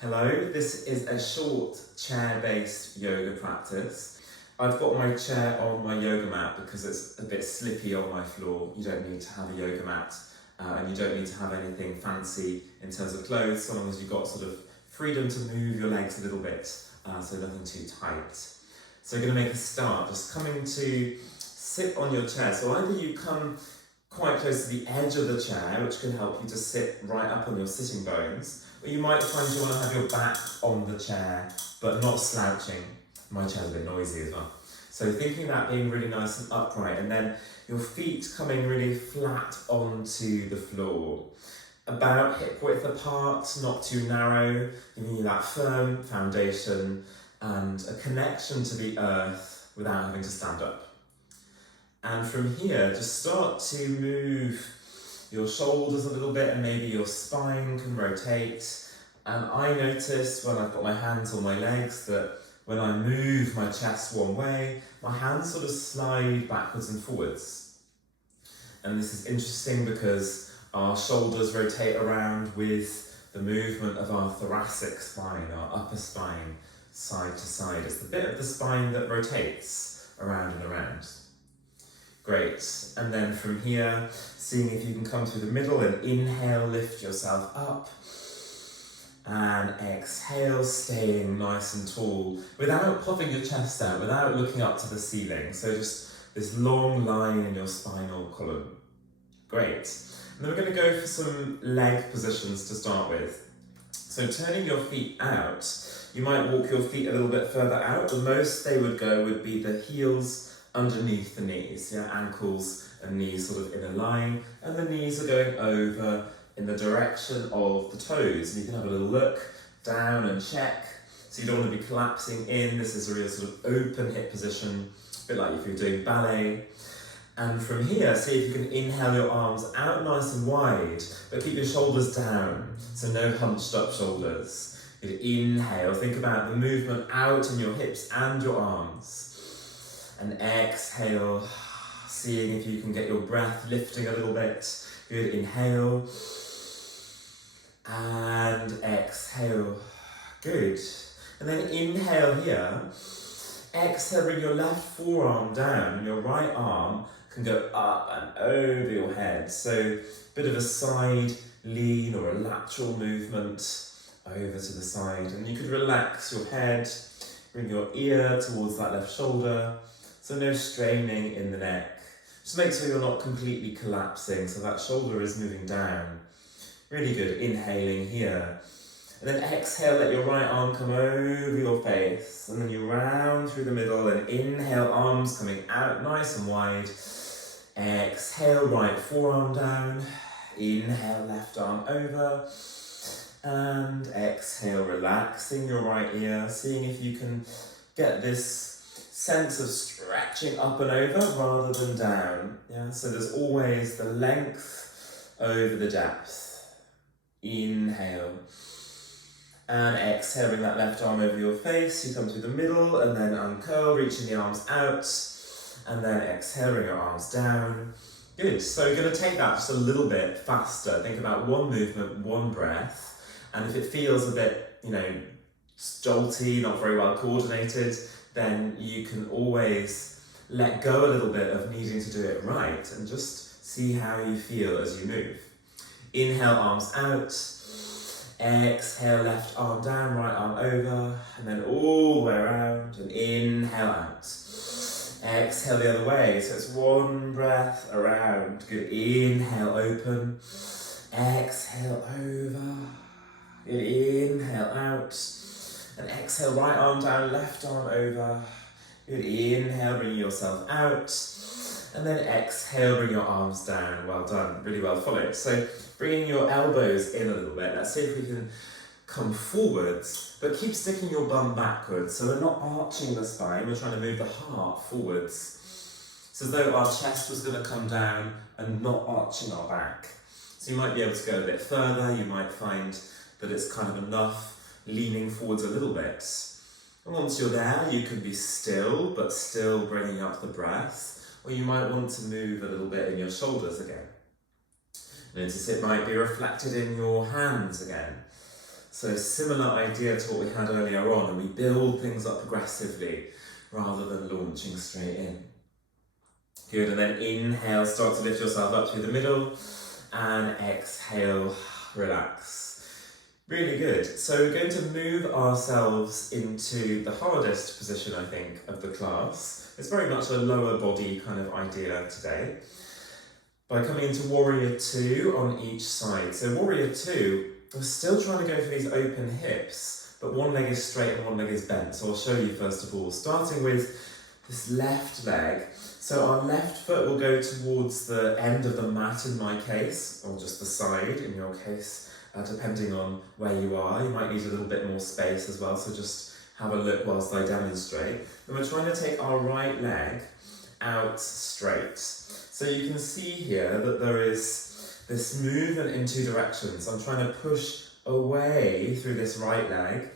Hello, this is a short chair-based yoga practice. I've got my chair on my yoga mat because it's a bit slippy on my floor. You don't need to have a yoga mat and you don't need to have anything fancy in terms of clothes, so long as you've got sort of freedom to move your legs a little bit, so nothing too tight. So we're going to make a start, just coming to sit on your chair. So either you come quite close to the edge of the chair, which can help you to sit right up on your sitting bones, or you might find you want to have your back on the chair, but not slouching. My chair's a bit noisy as well. So thinking about being really nice and upright, and then your feet coming really flat onto the floor. About hip width apart, not too narrow, giving you that firm foundation and a connection to the earth without having to stand up. And from here, just start to move your shoulders a little bit and maybe your spine can rotate. And I notice when I've got my hands on my legs that when I move my chest one way, my hands sort of slide backwards and forwards. And this is interesting because our shoulders rotate around with the movement of our thoracic spine, our upper spine, side to side. It's the bit of the spine that rotates around and around. Great, and then from here, seeing if you can come through the middle and inhale, lift yourself up. And exhale, staying nice and tall, without puffing your chest out, without looking up to the ceiling. So just this long line in your spinal column. Great. And then we're going to go for some leg positions to start with. So turning your feet out, you might walk your feet a little bit further out. The most they would go would be the heels underneath the knees, ankles and knees sort of in a line, and the knees are going over in the direction of the toes. And you can have a little look down and check. So you don't want to be collapsing in. This is a real sort of open hip position, a bit like if you're doing ballet. And from here, see if you can inhale your arms out nice and wide, but keep your shoulders down, so no hunched up shoulders. You inhale, think about the movement out in your hips and your arms. And exhale, seeing if you can get your breath lifting a little bit. Good, inhale. And exhale. Good. And then inhale here. Exhale, bring your left forearm down, and your right arm can go up and over your head. So a bit of a side lean or a lateral movement over to the side. And you could relax your head, bring your ear towards that left shoulder. So no straining in the neck. Just make sure you're not completely collapsing, so that shoulder is moving down. Really good, inhaling here. And then exhale, let your right arm come over your face. And then you round through the middle and inhale, arms coming out nice and wide. Exhale, right forearm down. Inhale, left arm over. And exhale, relaxing your right ear, seeing if you can get this sense of stretching up and over rather than down. So there's always the length over the depth. Inhale. And exhale, bring that left arm over your face. You come through the middle and then uncurl, reaching the arms out. And then exhale, bring your arms down. Good. So you're going to take that just a little bit faster. Think about one movement, one breath. And if it feels a bit, jolty, not very well coordinated, then you can always let go a little bit of needing to do it right and just see how you feel as you move. Inhale, arms out. Exhale, left arm down, right arm over, and then all the way around, and inhale out. Exhale the other way, so it's one breath around. Good, inhale, open. Exhale, over. Good, inhale out. And exhale, right arm down, left arm over. Good, inhale, bring yourself out. And then exhale, bring your arms down. Well done, really well followed. So bringing your elbows in a little bit. Let's see if we can come forwards, but keep sticking your bum backwards. So we're not arching the spine, we're trying to move the heart forwards. It's as though our chest was going to come down and not arching our back. So you might be able to go a bit further. You might find that it's kind of enough leaning forwards a little bit. And once you're there, you can be still, but still bringing up the breath. Or you might want to move a little bit in your shoulders again. Notice it might be reflected in your hands again. So similar idea to what we had earlier on, and we build things up progressively rather than launching straight in. Good, and then inhale, start to lift yourself up through the middle, and exhale, relax. Really good. So we're going to move ourselves into the hardest position, I think, of the class. It's very much a lower body kind of idea today. By coming into Warrior 2 on each side. So Warrior 2, we're still trying to go for these open hips, but one leg is straight and one leg is bent. So I'll show you first of all, starting with this left leg. So our left foot will go towards the end of the mat in my case, or just the side in your case. Depending on where you are, you might need a little bit more space as well, so just have a look whilst I demonstrate. And we're trying to take our right leg out straight. So you can see here that there is this movement in two directions. I'm trying to push away through this right leg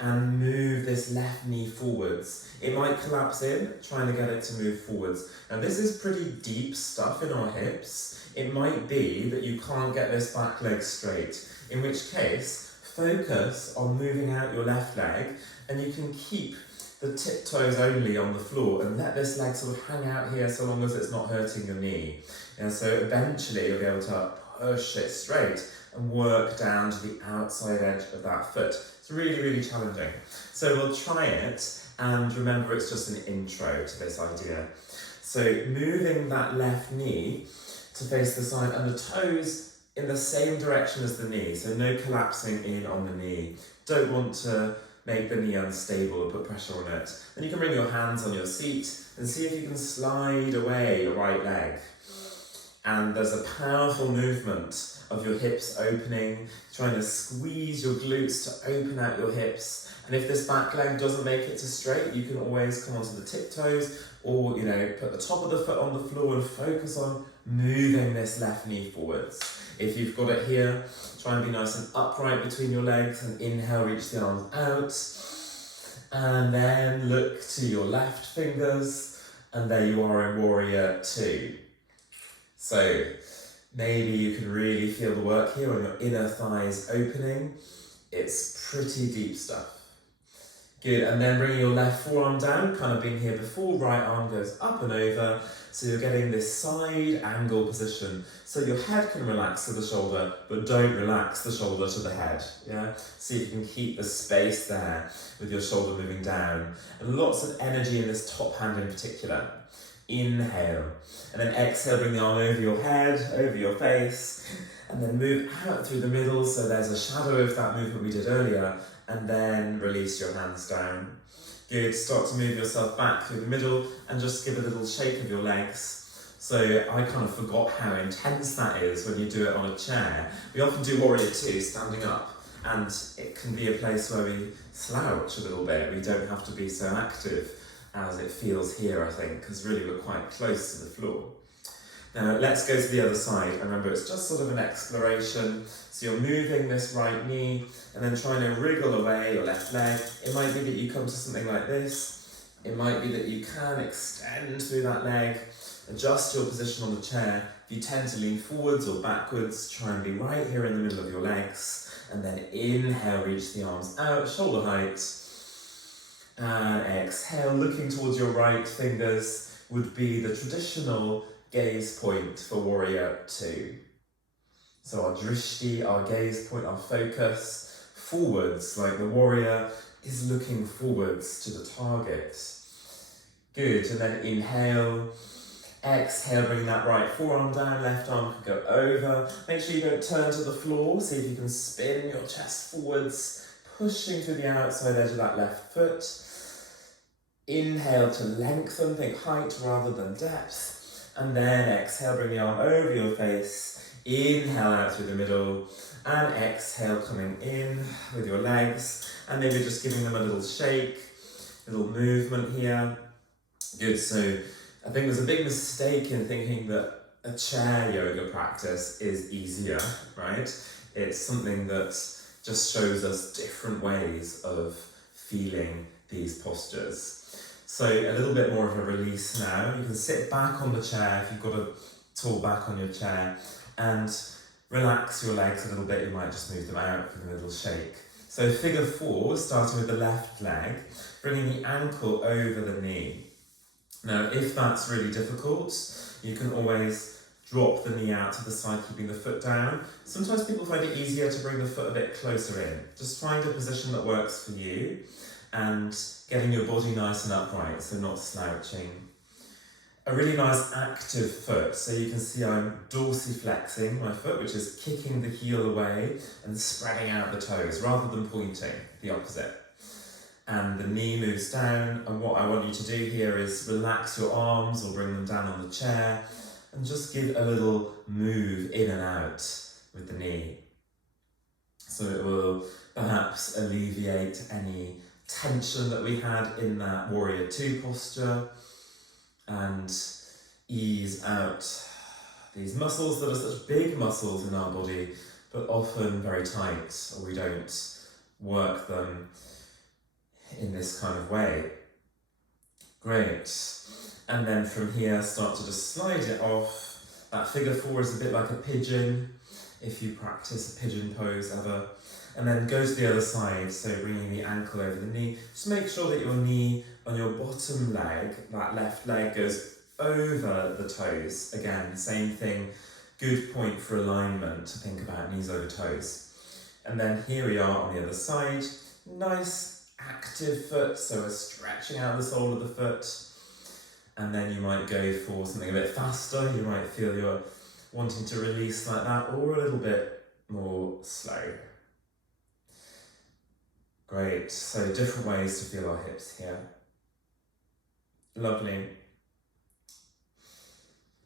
and move this left knee forwards. It might collapse in, trying to get it to move forwards. Now this is pretty deep stuff in our hips. It might be that you can't get this back leg straight, in which case, focus on moving out your left leg, and you can keep the tiptoes only on the floor and let this leg sort of hang out here so long as it's not hurting your knee. And so eventually you'll be able to push it straight and work down to the outside edge of that foot. It's really, really challenging. So we'll try it, and remember it's just an intro to this idea. So moving that left knee to face the side and the toes in the same direction as the knee, so no collapsing in on the knee. Don't want to make the knee unstable or put pressure on it. Then you can bring your hands on your seat and see if you can slide away your right leg. And there's a powerful movement of your hips opening, trying to squeeze your glutes to open out your hips. And if this back leg doesn't make it to straight, you can always come onto the tiptoes, or put the top of the foot on the floor and focus on moving this left knee forwards. If you've got it here, try and be nice and upright between your legs, and inhale, reach the arms out. And then look to your left fingers, and there you are in Warrior 2. So maybe you can really feel the work here on your inner thighs opening. It's pretty deep stuff. Good, and then bringing your left forearm down, kind of been here before, right arm goes up and over, so you're getting this side angle position. So your head can relax to the shoulder, but don't relax the shoulder to the head, yeah? See if you can keep the space there with your shoulder moving down. And lots of energy in this top hand in particular. Inhale, and then exhale, bring the arm over your head, over your face, and then move out through the middle, so there's a shadow of that movement we did earlier, and then release your hands down. Good, start to move yourself back through the middle and just give a little shake of your legs. So I kind of forgot how intense that is when you do it on a chair. We often do Warrior 2 standing up, and it can be a place where we slouch a little bit. We don't have to be so active as it feels here, I think, because really we're quite close to the floor. Now let's go to the other side, and remember it's just sort of an exploration. So you're moving this right knee and then trying to wriggle away your left leg. It might be that you come to something like this. It might be that you can extend through that leg, adjust your position on the chair. If you tend to lean forwards or backwards, try and be right here in the middle of your legs, and then inhale, reach the arms out, shoulder height, and exhale, looking towards your right fingers would be the traditional gaze point for Warrior 2. So our drishti, our gaze point, our focus, forwards, like the warrior is looking forwards to the target. Good, and then inhale, exhale, bring that right forearm down, left arm can go over. Make sure you don't turn to the floor, see if you can spin your chest forwards, pushing through the outside edge of that left foot. Inhale to lengthen, think height rather than depth. And then exhale, bring the arm over your face. Inhale out through the middle. And exhale, coming in with your legs. And maybe just giving them a little shake, little movement here. Good, so I think there's a big mistake in thinking that a chair yoga practice is easier, right? It's something that just shows us different ways of feeling these postures. So a little bit more of a release now. You can sit back on the chair if you've got a tall back on your chair and relax your legs a little bit. You might just move them out with a little shake. So figure 4, starting with the left leg, bringing the ankle over the knee. Now, if that's really difficult, you can always drop the knee out to the side, keeping the foot down. Sometimes people find it easier to bring the foot a bit closer in. Just find a position that works for you and getting your body nice and upright, so not slouching. A really nice active foot, so you can see I'm dorsiflexing my foot, which is kicking the heel away and spreading out the toes rather than pointing, the opposite. And the knee moves down, and what I want you to do here is relax your arms or bring them down on the chair and just give a little move in and out with the knee. So it will perhaps alleviate any tension that we had in that Warrior 2 posture and ease out these muscles that are such big muscles in our body, but often very tight, or we don't work them in this kind of way. Great. And then from here, start to just slide it off. That figure 4 is a bit like a pigeon, if you practice a pigeon pose ever. And then go to the other side, so bringing the ankle over the knee. Just make sure that your knee on your bottom leg, that left leg, goes over the toes. Again, same thing, good point for alignment to think about knees over toes. And then here we are on the other side. Nice active foot, so we're stretching out the sole of the foot. And then you might go for something a bit faster. You might feel you're wanting to release like that, or a little bit more slow. Great, so different ways to feel our hips here. Lovely.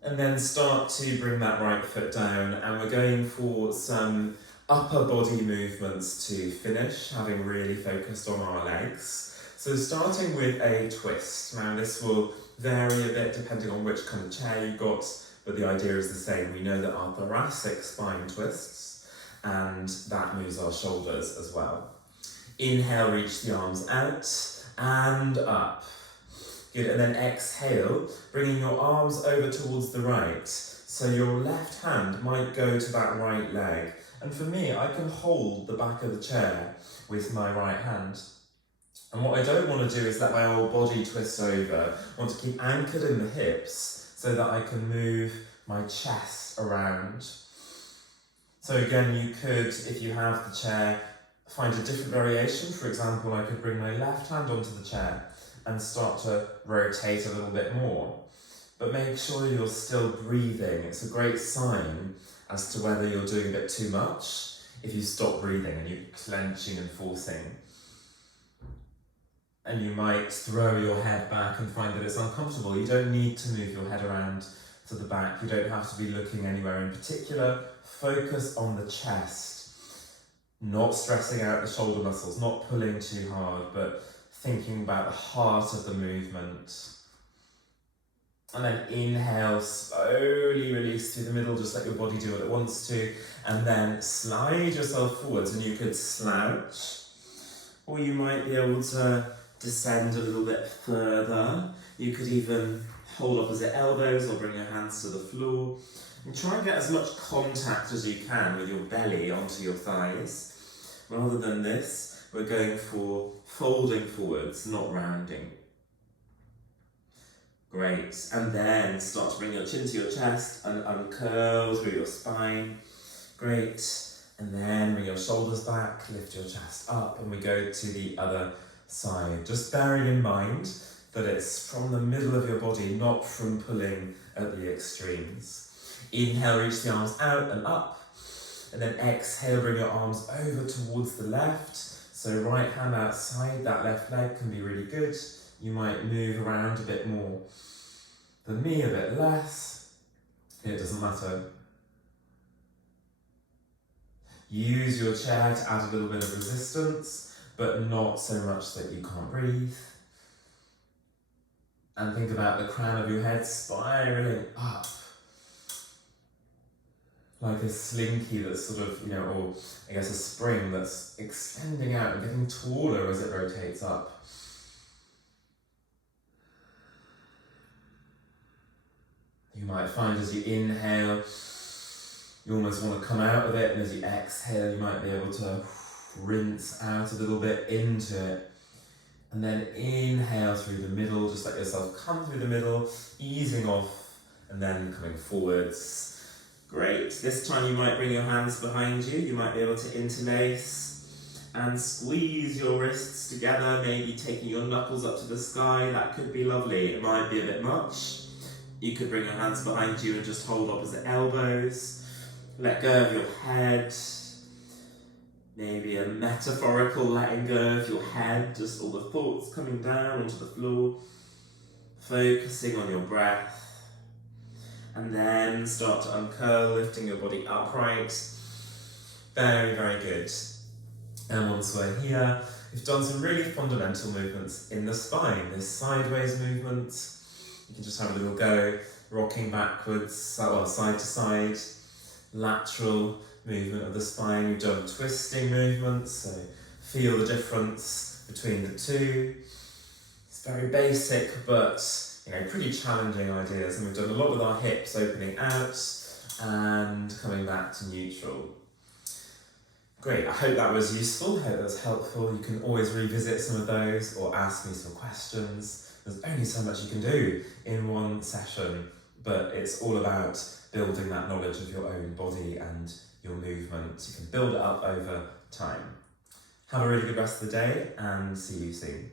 And then start to bring that right foot down, and we're going for some upper body movements to finish, having really focused on our legs. So starting with a twist. Now this will vary a bit depending on which kind of chair you've got, but the idea is the same. We know that our thoracic spine twists, and that moves our shoulders as well. Inhale, reach the arms out and up. Good, and then exhale, bringing your arms over towards the right. So your left hand might go to that right leg. And for me, I can hold the back of the chair with my right hand. And what I don't want to do is let my whole body twist over. I want to keep anchored in the hips so that I can move my chest around. So again, you could, if you have the chair, find a different variation. For example, I could bring my left hand onto the chair and start to rotate a little bit more. But make sure you're still breathing. It's a great sign as to whether you're doing a bit too much if you stop breathing and you're clenching and forcing. And you might throw your head back and find that it's uncomfortable. You don't need to move your head around to the back. You don't have to be looking anywhere in particular. Focus on the chest. Not stressing out the shoulder muscles, not pulling too hard, but thinking about the heart of the movement. And then inhale, slowly release through the middle, just let your body do what it wants to. And then slide yourself forwards, and you could slouch, or you might be able to descend a little bit further. You could even hold opposite elbows or bring your hands to the floor. And try and get as much contact as you can with your belly onto your thighs. Rather than this, we're going for folding forwards, not rounding. Great, and then start to bring your chin to your chest and uncurl through your spine. Great, and then bring your shoulders back, lift your chest up, and we go to the other side. Just bearing in mind that it's from the middle of your body, not from pulling at the extremes. Inhale, reach the arms out and up. And then exhale, bring your arms over towards the left. So right hand outside, that left leg can be really good. You might move around a bit more than me, a bit less. It doesn't matter. Use your chair to add a little bit of resistance, but not so much that you can't breathe. And think about the crown of your head spiraling up. Like a slinky that's sort of, or I guess a spring that's extending out and getting taller as it rotates up. You might find as you inhale, you almost want to come out of it, and as you exhale, you might be able to prints out a little bit into it. And then inhale through the middle, just let yourself come through the middle, easing off and then coming forwards. Great, this time you might bring your hands behind you, you might be able to interlace and squeeze your wrists together, maybe taking your knuckles up to the sky, that could be lovely. It might be a bit much. You could bring your hands behind you and just hold opposite elbows. Let go of your head. Maybe a metaphorical letting go of your head, just all the thoughts coming down onto the floor. Focusing on your breath. And then start to uncurl, lifting your body upright. Very, very good. And once we're here, we've done some really fundamental movements in the spine. This sideways movement, you can just have a little go, rocking backwards, well, side to side, lateral movement of the spine. We've done twisting movements, so feel the difference between the two. It's very basic, but pretty challenging ideas, and we've done a lot with our hips opening out and coming back to neutral. Great, I hope that was useful, I hope that was helpful. You can always revisit some of those or ask me some questions. There's only so much you can do in one session, but it's all about building that knowledge of your own body and your movement. You can build it up over time. Have a really good rest of the day and see you soon.